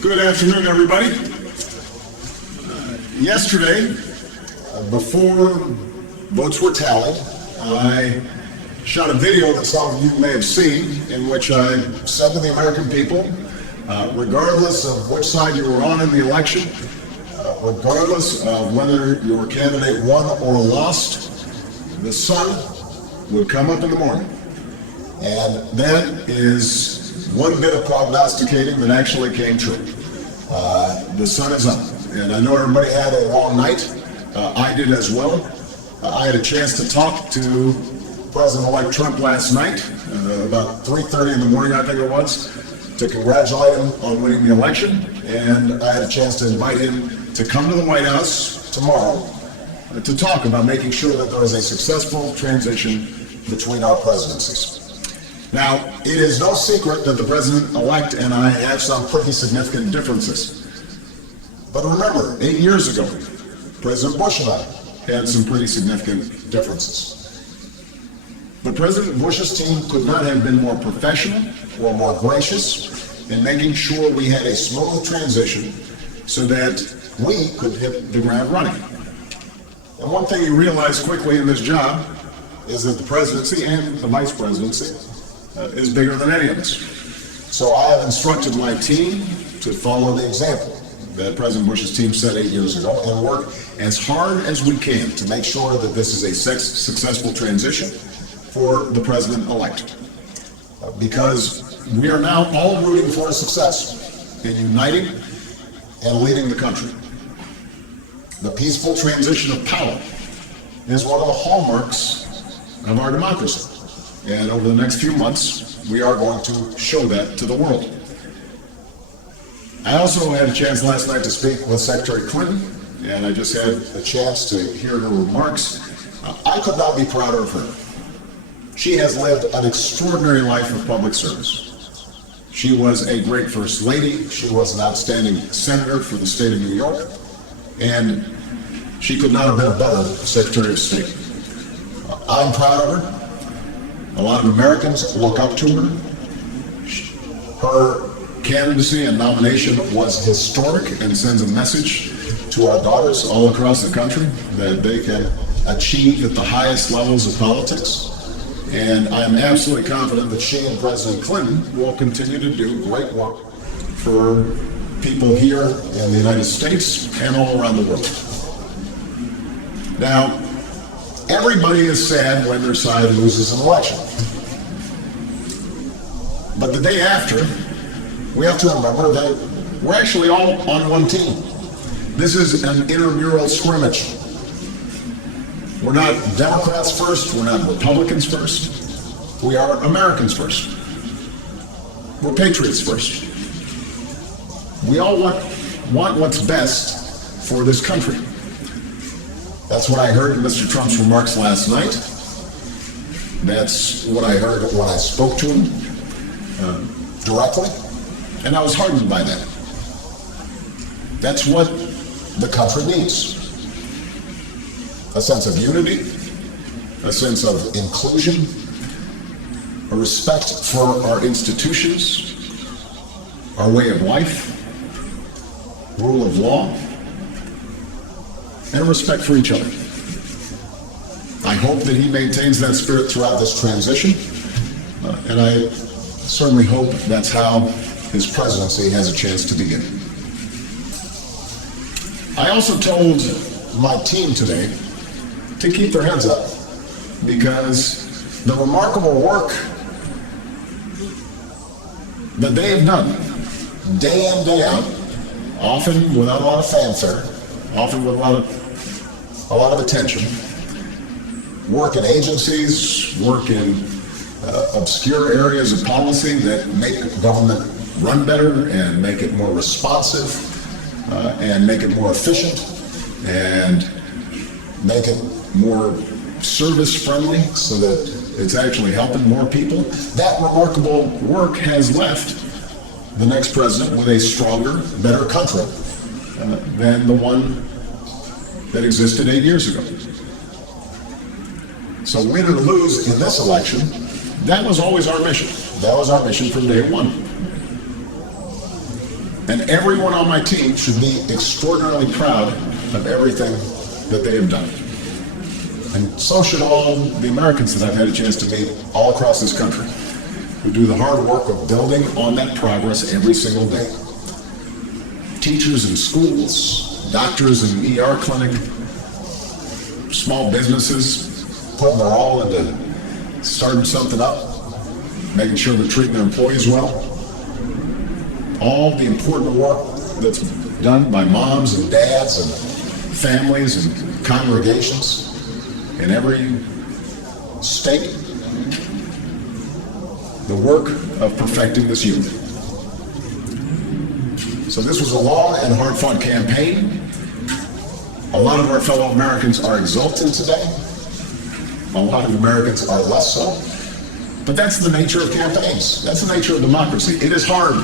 Good afternoon, everybody. Yesterday, before votes were tallied, I shot a video that some of you may have seen in which I said to the American people, regardless of which side you were on in the election, regardless of whether your candidate won or lost, the sun would come up in the morning. And that is one bit of prognosticating that actually came true. The sun is up, and I know everybody had a long night. I did as well. I had a chance to talk to President-elect Trump last night, about 3:30 in the morning, I think it was, to congratulate him on winning the election, and I had a chance to invite him to come to the White House tomorrow to talk about making sure that there is a successful transition between our presidencies. Now, it is no secret that the President-elect and I have some pretty significant differences. But remember, 8 years ago, President Bush and I had some pretty significant differences. But President Bush's team could not have been more professional or more gracious in making sure we had a smooth transition so that we could hit the ground running. And one thing you realize quickly in this job is that the presidency and the vice presidency is bigger than any of us. So I have instructed my team to follow the example that President Bush's team set 8 years ago and work as hard as we can to make sure that this is a successful transition for the President-elect. Because we are now all rooting for success in uniting and leading the country. The peaceful transition of power is one of the hallmarks of our democracy. And over the next few months, we are going to show that to the world. I also had a chance last night to speak with Secretary Clinton, and I just had a chance to hear her remarks. I could not be prouder of her. She has lived an extraordinary life of public service. She was a great First Lady. She was an outstanding senator for the state of New York, and she could not have been a better Secretary of State. I'm proud of her. A lot of Americans look up to her. Her candidacy and nomination was historic and sends a message to our daughters all across the country that they can achieve at the highest levels of politics. And I'm absolutely confident that she and President Clinton will continue to do great work for people here in the United States and all around the world. Now, everybody is sad when their side loses an election. But the day after, we have to remember that we're actually all on one team. This is an intramural scrimmage. We're not Democrats first, we're not Republicans first. We are Americans first. We're patriots first. We all want what's best for this country. That's what I heard in Mr. Trump's remarks last night. That's what I heard when I spoke to him directly. And I was heartened by that. That's what the country needs. A sense of unity, a sense of inclusion, a respect for our institutions, our way of life, rule of law, and a respect for each other. I hope that he maintains that spirit throughout this transition, and I certainly hope that's how his presidency has a chance to begin. I also told my team today to keep their heads up, because the remarkable work that they have done, day in, day out, often without a lot of fanfare, often with a lot of attention, work in agencies, work in obscure areas of policy that make government run better and make it more responsive and make it more efficient and make it more service friendly so that it's actually helping more people. That remarkable work has left the next president with a stronger, better country than the one that existed 8 years ago. So win or lose in this election, that was always our mission. That was our mission from day one. And everyone on my team should be extraordinarily proud of everything that they have done. And so should all the Americans that I've had a chance to meet all across this country, who do the hard work of building on that progress every single day. Teachers in schools, doctors in the ER clinic, small businesses, putting their all into starting something up, making sure they're treating their employees well. All the important work that's done by moms and dads and families and congregations in every state. The work of perfecting this union. So this was a long and hard-fought campaign. A lot of our fellow Americans are exultant today. A lot of Americans are less so. But that's the nature of campaigns. That's the nature of democracy. It is hard.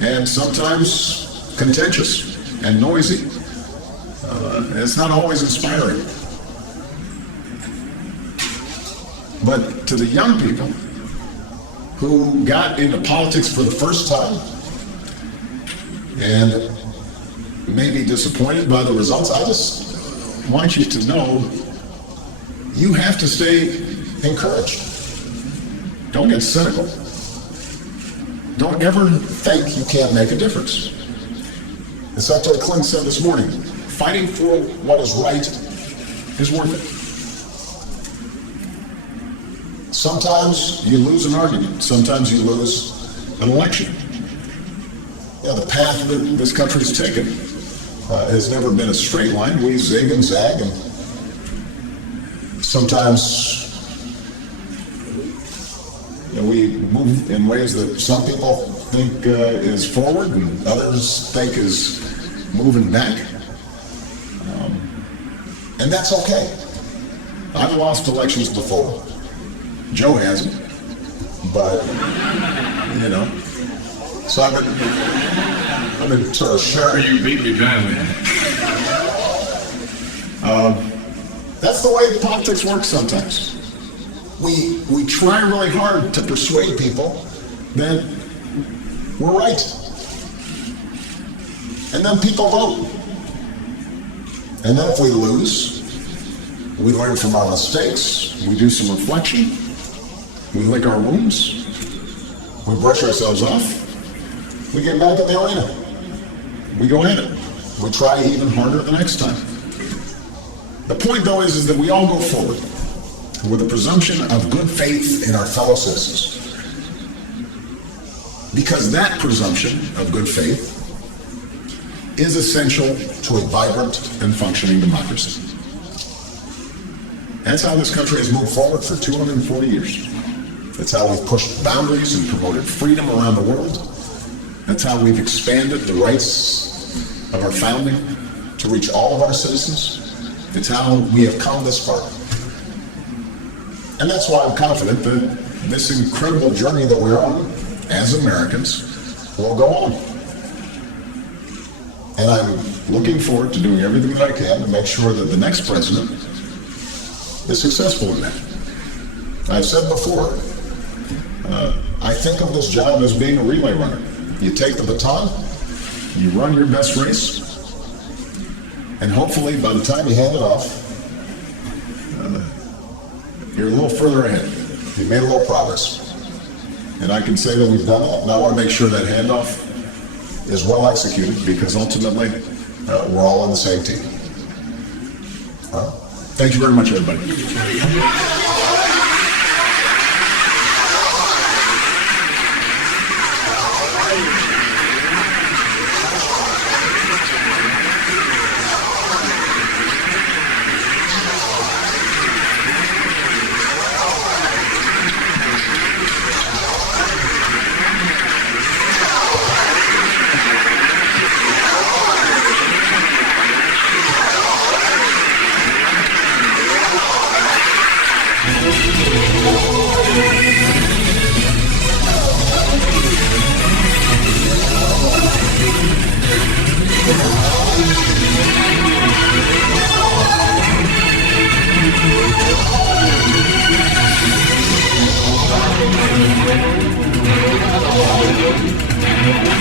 And sometimes contentious and noisy. It's not always inspiring. But to the young people who got into politics for the first time and may be disappointed by the results, I just want you to know you have to stay encouraged. Don't get cynical. Don't ever think you can't make a difference. As Secretary Clinton said this morning, fighting for what is right is worth it. Sometimes you lose an argument. Sometimes you lose an election. You know, the path that this country's taken has never been a straight line. We zig and zag, and sometimes we move in ways that some people think is forward and others think is moving back. And that's okay. I've lost elections before. Joe hasn't. But, so I've been sort of sharing. You beat me badly. That's the way politics works sometimes. We try really hard to persuade people that we're right. And then people vote. And then if we lose, we learn from our mistakes, we do some reflection, we lick our wounds, we brush ourselves off, we get back in the arena, we go at it, we try even harder the next time. The point though is that we all go forward with a presumption of good faith in our fellow citizens. Because that presumption of good faith is essential to a vibrant and functioning democracy. That's how this country has moved forward for 240 years. That's how we've pushed boundaries and promoted freedom around the world. That's how we've expanded the rights of our founding to reach all of our citizens. It's how we have come this far. And that's why I'm confident that this incredible journey that we're on as Americans will go on. And I'm looking forward to doing everything that I can to make sure that the next president is successful in that. I've said before, I think of this job as being a relay runner. You take the baton, you run your best race, and hopefully by the time you hand it off, you're a little further ahead. You made a little progress. And I can say that we've done that, and I want to make sure that handoff is well executed, because ultimately we're all on the same team. Thank you very much, everybody. Thank you.